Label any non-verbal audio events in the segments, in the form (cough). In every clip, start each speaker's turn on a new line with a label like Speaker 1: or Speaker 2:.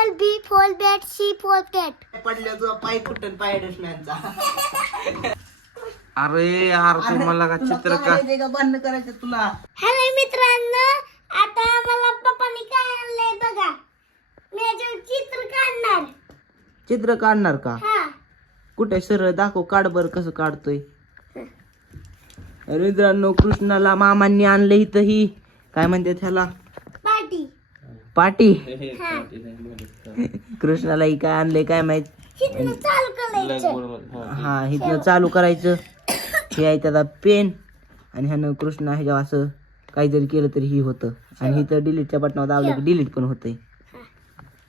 Speaker 1: Fall B fall bat C fall cat.
Speaker 2: पडल्या तुझा पाय कुठं पायडसमॅनचा (laughs)
Speaker 3: अरे यार तू मला का चित्र का
Speaker 2: का बंद करायचं तुला?
Speaker 1: हॅलो मित्रांनो आता मला पप्पानी काय आणलंय बघा. मी याच्यावर चित्र काढणार.
Speaker 2: चित्र काढणार का?
Speaker 1: हा.
Speaker 2: कुठे सरळ? दाखव काढ बर कसं काढतोय. अरे मित्रांनो कृष्णाला मामांनी आणलं इथं ही काय म्हणते त्याला पाटी.
Speaker 1: हा.
Speaker 2: कृष्णाला ही काय आणलंय काय माहीत?
Speaker 1: करायचं.
Speaker 2: हा. इथनं चालू करायचं. हे आहे त्याचा पेन. आणि ह्यानं कृष्णा ह्याच्या असं काहीतरी केलं तरी ही होतं. आणि इथं डिलीटच्या बटनावर दाबलं की डिलीट पण होतंय.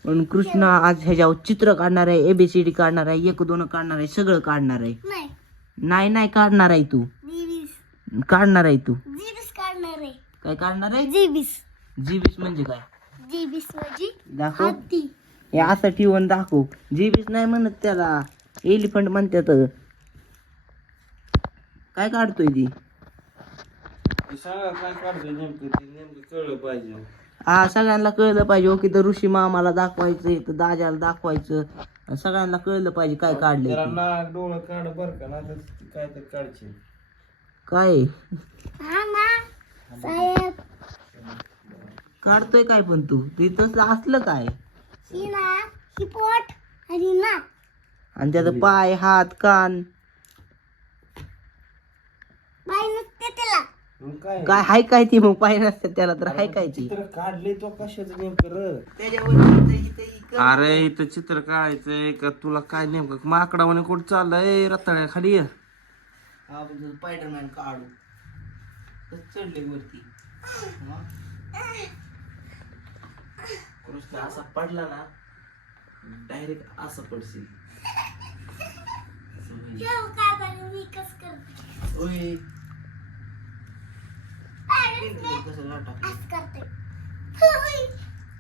Speaker 2: म्हणून कृष्णा आज ह्याच्यावर चित्र काढणार आहे एबीसीडी काढणार आहे एक दोन काढणार आहे सगळं काढणार आहे.
Speaker 1: नाही.
Speaker 2: नाही नाही काढणार आहे तू. काढणार आहे तू.
Speaker 1: जीबीस काढणार आहे.
Speaker 2: काय काढणार आहे?
Speaker 1: जीबीस
Speaker 2: जीबीस म्हणजे काय?
Speaker 1: जीबीस म्हणजे
Speaker 2: दाखव.
Speaker 1: हत्ती
Speaker 2: हे असं ठेवून दाखव. जीबीस नाही म्हणत त्याला एलिफंट म्हणतात काय काढतोय ती?
Speaker 3: काय काढतोय नेमकं ते नेमकं कळलं पाहिजे.
Speaker 2: हा सगळ्यांना कळलं पाहिजे. ओके तर ऋषी मामाला दाखवायचं इथं दाजाला दाखवायचं. आणि सगळ्यांना कळलं पाहिजे काय काढलंय
Speaker 3: जरा
Speaker 2: ते.
Speaker 3: नाक डोळं काढ बर का ना तर काय तर काढशील.
Speaker 2: काय?
Speaker 1: हा ना. साहेब.
Speaker 2: काढतोय काय पण तू? तिथं असलं काय?
Speaker 1: ही ना ही पोट आणि ना
Speaker 2: आणि त्याचं पाय हात कान.
Speaker 1: बाई नसते त्याला.
Speaker 3: मग काय?
Speaker 2: काय हाय काय ती मग? पाय नसतात त्याला तर हाय काय ती
Speaker 3: चित्र काढले तो कशाचं नेमकं अरे इथं चित्र काढायचंय का? तुला काय नेमकं? माकडा म्हणे कुठं चाललंय? रताळ्या खाली.
Speaker 2: आपण स्पायडरमॅन काढू. चढले वरती? हा? कृष्ण असा पडला ना डायरेक्ट असं पडशील.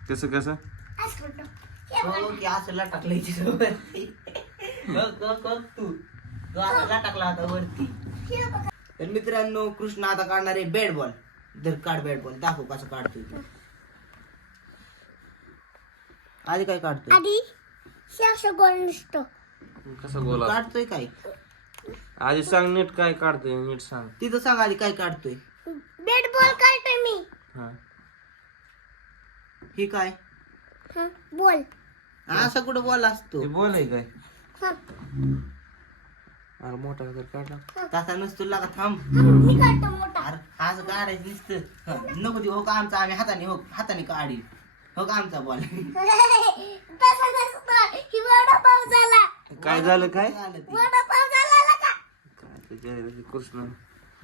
Speaker 1: कस
Speaker 2: कसं
Speaker 1: असं
Speaker 2: हो तू. तो आता लाटाकला आता वरती. तर मित्रांनो कृष्ण आता काढणार आहे बॅट बॉल धर काढ बॅट बॉल दाखव कसं काढतोय तू. आधी काय काढतोय?
Speaker 1: आधी शेवशे गोल नसतो.
Speaker 3: कसं बोला
Speaker 2: काढतोय काय?
Speaker 3: आधी सांग नीट काय काढतोय नीट सांग.
Speaker 2: तिथं सांग आधी काय काढतोय.
Speaker 1: बॅट बॉल काढतोय मी.
Speaker 3: हा.
Speaker 2: ही काय?
Speaker 1: हा बोल
Speaker 2: असा कुठं बॉल असतो.
Speaker 3: ते बोल आहे काय?
Speaker 1: हा.
Speaker 3: अरे मोठा जर काढला.
Speaker 2: तसा नसतो लागा थांब.
Speaker 1: मी काढतो मोठा.
Speaker 2: अरे असं काढायचं नुसतं. हं, नको देऊ हो का आमचा आम्ही हाताने हो हाताने काढी हो का आमचा बॉल
Speaker 1: तसा नसतो वडापाव झाला
Speaker 3: काय झालं काय?
Speaker 1: वडापाव झाला का
Speaker 3: कृष्ण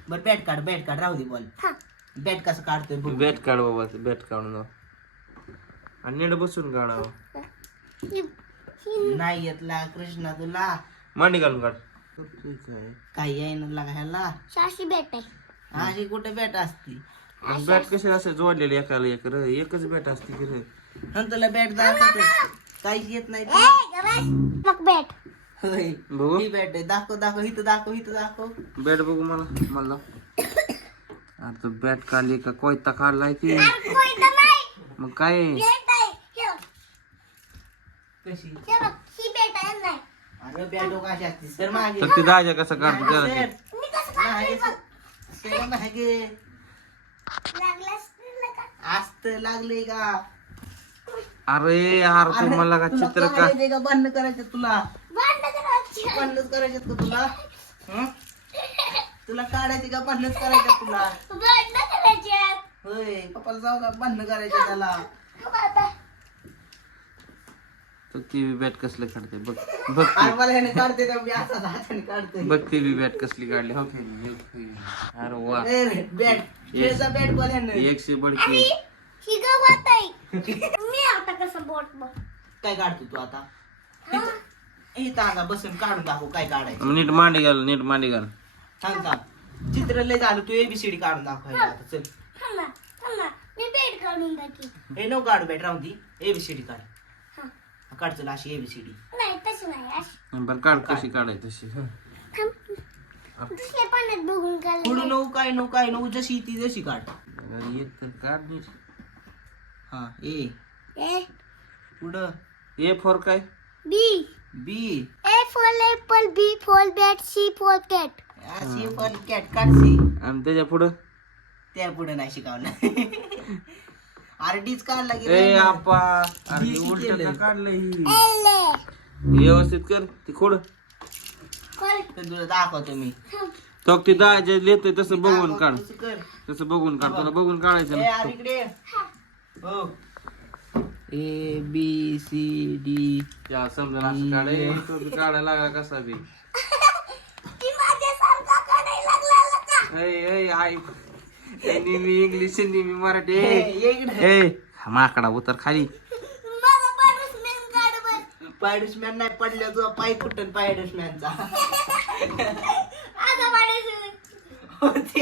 Speaker 2: बर बॅट काढ बॅट काढ राहू दे बॉल
Speaker 1: हा.
Speaker 2: बॅट कसं काढतोय बघ.
Speaker 3: बॅट काढ बाबा बॅट काढून जाऊ. आणि नीट बसून काढावं
Speaker 2: नाही येत ला कृष्णा तुला.
Speaker 3: मांडी घालून काढ. काय
Speaker 2: काही येईना लागा ह्याला.
Speaker 1: शाशी बॅट आहे.
Speaker 2: अशी कुठे बॅट असती?
Speaker 3: बॅट कसे असे. जोडलेले एकाला एक र एकच बॅट असते की रे
Speaker 2: आणि तुला बॅट दाखवते काहीच येत नाही तुला.
Speaker 1: मग बॅट
Speaker 2: होय.
Speaker 3: बघू.
Speaker 2: ही बॅट आहे. दाखव दाखव. इथं दाखव इथं दाखव.
Speaker 3: बॅट बघू मला. मला अरे तो बॅट काढली का? कोयता काढलाय की.
Speaker 1: कोयता नाही.
Speaker 3: मग काय? आहे?
Speaker 1: बॅट आहे. हे बघ,
Speaker 2: कशी?
Speaker 1: हे बघ ही बॅट आहे नाही
Speaker 2: अरे बॅट कशी असते सर मागे.
Speaker 3: तर ते दाजा कसा काढतो त्याला ते.
Speaker 1: मी कसं
Speaker 2: सर मागे. लागले का?
Speaker 3: अरे यार तू मला का चित्र का?
Speaker 2: काढायचंय का? बंद करायचं तुला.
Speaker 1: बंद करायची
Speaker 2: बंदच करायचं का तुला? हं? तुला काढायचे का? बंदच करायचं तुला.
Speaker 1: बंद करायची आहेत.
Speaker 2: होय पप्पाला जाऊ का? बंद करायचं त्याला.
Speaker 1: आता
Speaker 3: तर ती बी बॅट कसली काढते? बघ बघ ती.
Speaker 2: आणि मला ह्याने काढते त्या मी असाच हाताने काढतोय
Speaker 3: बघ ती बी बॅट कसली काढली. हो की नाही? अरे वा.
Speaker 2: बॅट. खेळचा बॅट बॉल ह्यानं.
Speaker 3: एकशे बडकी.
Speaker 1: ही गवत आहे मी आता कसं बोट बघ.
Speaker 2: काय काढतो तू आता? इथं- इथं आता बसून काढून दाखव काय काढायचं.
Speaker 3: मग नीट मांडी घाल नीट मांडी घाल.
Speaker 2: थांब थांब. चित्र लय झालं तू एबीसीडी काढून दाखवायला आता. चल.
Speaker 1: थांब थांब मी बेड काढून टाकी
Speaker 2: हे नको काढू बॅट. राहून ती एबीसीडी काढ.
Speaker 1: हा.
Speaker 2: काढ चल अशी एबीसीडी
Speaker 1: नाही तशी नाही अशी.
Speaker 3: बरं काढ कशी काढायची तशी
Speaker 1: दुसऱ्या पाण्यात बघून
Speaker 2: पुढं
Speaker 1: काढलं
Speaker 2: नको काय नको काय नको जशी ती जशी काढ.
Speaker 3: अरे एक तर काढ नीट.
Speaker 2: हा ए.
Speaker 1: ए.
Speaker 2: पुढं.
Speaker 3: ए फॉर काय?
Speaker 1: B.
Speaker 2: B.
Speaker 1: A for apple B for bat C for cat.
Speaker 2: C for cat काढसी
Speaker 3: आणि त्याच्या पुढं?
Speaker 2: त्या पुढे नाही शिकवलं. (laughs) अरे डीच काढला की
Speaker 3: ए
Speaker 2: राहिलं.
Speaker 3: आपा अरे उलट. काढलं ही?
Speaker 1: एल
Speaker 3: व्यवस्थित कर ती खोड.
Speaker 2: तुला दाखवतो मी.
Speaker 3: तो ती दाजे लिहितोय तसं बघून काढ.
Speaker 2: तसं कर.
Speaker 3: तसं बघून काढ तुला बघून काढायचं
Speaker 2: ए,
Speaker 3: ना.
Speaker 2: अरे इकडे. ये. हो. A B C D.
Speaker 3: या समजा असं काढ. ए, तो बी काढायला लागला कसा बी. (laughs)
Speaker 1: ती माझ्यासारखा काढायला लागला का
Speaker 3: ए ए आई. मी इंग्लिश हिंदी मी मराठी. ए माकडा उतर खाली.
Speaker 1: मला माणूस मेन
Speaker 2: नाही पडल्या तुझा पाय कुठं?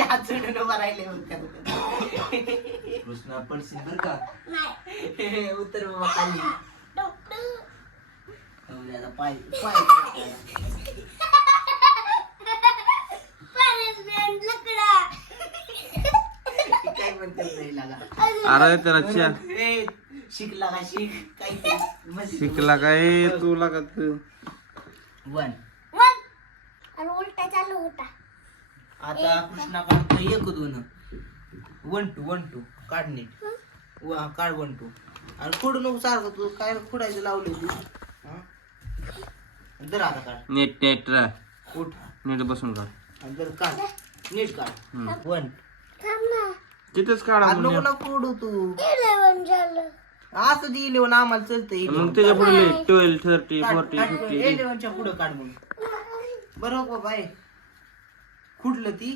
Speaker 1: आता
Speaker 2: ते सोडून उभा राहिले
Speaker 3: कृष्णा पडशील बर का?
Speaker 1: नाही.
Speaker 2: उतर बाबा खाली.
Speaker 1: डॉक्टर
Speaker 2: त्याचा पाय पाय.
Speaker 1: माणूस मेन लकडा
Speaker 2: काय म्हणते नाही लागा
Speaker 3: अरे
Speaker 2: ए, शिकला का शिक. काय
Speaker 3: शिकला काय तू
Speaker 2: वन.
Speaker 1: वन. आणि उलटा चालू होता.
Speaker 2: आता कृष्णा काढतो एक दोन. One two one two. काढ नीट. वा काढ वन टू. अरे खोडू नको सारखं तू. काय खोडायचं लावलं तू? दर आता काढ.
Speaker 3: नेट नेट रा
Speaker 2: उठ.
Speaker 3: नेट बसून काढ.
Speaker 2: दर काढ. नीट काढ. वन.
Speaker 3: तिथेच काढा
Speaker 2: अरे नको
Speaker 3: म्हणून.
Speaker 2: ना खोडू तू.
Speaker 1: इलेवन झालं.
Speaker 2: असं दे इलेवन आम्हाला चालतंय
Speaker 3: मग त्याच्या पुढे ट्वेल्व थर्टी फोर्टी
Speaker 2: काढ
Speaker 3: फिफ्टी
Speaker 2: इलेवनच्या पुढं काढ मग बरं हो बाबा आहे खुडलं ती?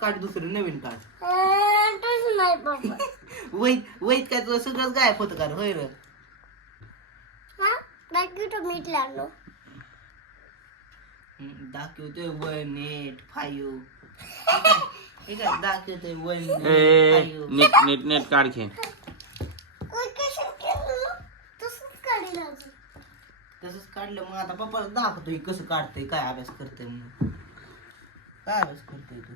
Speaker 2: काढ दुसरं नवीन काढ.
Speaker 1: अं, तसं नाही बाबा. (laughs)
Speaker 2: वैत वैत काय तुझं सगळंच गायब होतं का? होय रे.
Speaker 1: हा? बाकी तो मीठ लागलो
Speaker 2: दाखवतोय वन एट फाईव्ह ठीक आहे दाखवतोय वन
Speaker 3: ए नेट नेट नेट काढ घे
Speaker 1: तसंच काढेल अजून
Speaker 2: तसंच काढलं मग आता पप्पाला दाखवतोय कसं काढतोय काय अभ्यास करतोय म्हणून. काय अभ्यास करतोय तू?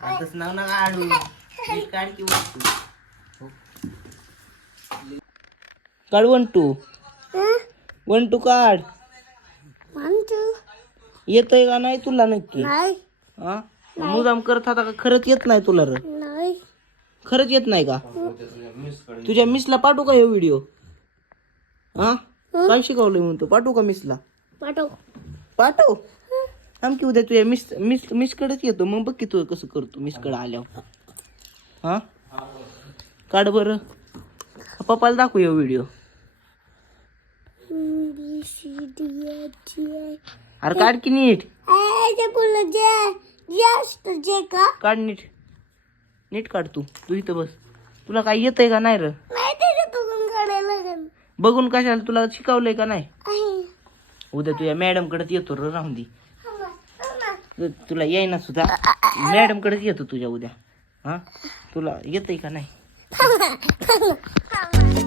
Speaker 2: आताच नाव ना आडू. नीट काढ की वस्तू. काढ वन टू. वन टू काढ. येतंय का नाही तुला नक्की? हा? मुदाम करत होता का? खरंच येत नाही तुला र.
Speaker 1: नाही.
Speaker 2: खरंच येत नाही का? तुझ्या मिसला पाठवू का हे व्हिडिओ? हा? काय शिकवलंय म्हणतो पाठवू का मिसला?
Speaker 1: पाठव.
Speaker 2: पाठव. थांब की उद्या तुझ्या मिस मिस मिसकडेच येतो. मग बघ की तू कसं करतो मिसकडे आल्यावर. हा? काढ बरं. पप्पाला दाखवू हे व्हिडिओ. अरे काढ की नीट.
Speaker 1: असतं जे का
Speaker 2: काढ नीट. नीट काढ तू. तू इथं बस. तुला काय येतंय का नाही र?
Speaker 1: काढायला लागेल?
Speaker 2: बघून कशाला तुला शिकवलंय का नाही?
Speaker 1: आहे.
Speaker 2: उद्या तुझ्या मॅडम कडेच येतो र राहून दे.
Speaker 1: थांबा, थांबा.
Speaker 2: तु- तुला येईना सुद्धा. मॅडम कडेच येतो तुझ्या उद्या. हा? तुला येतंय का नाही?
Speaker 1: थांबा.